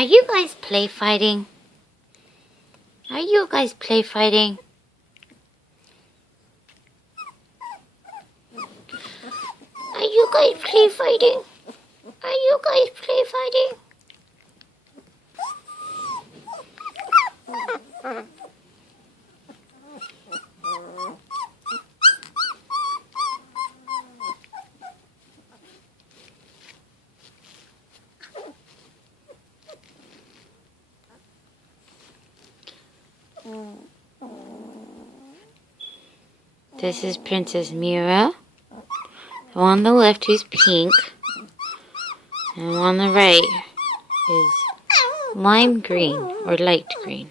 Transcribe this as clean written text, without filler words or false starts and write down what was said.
Are you guys play fighting? Are you guys play fighting? Are you guys play fighting? Are you guys play fighting? This is Princess Mira. The one on the left is pink. And the one on the right is lime green or light green.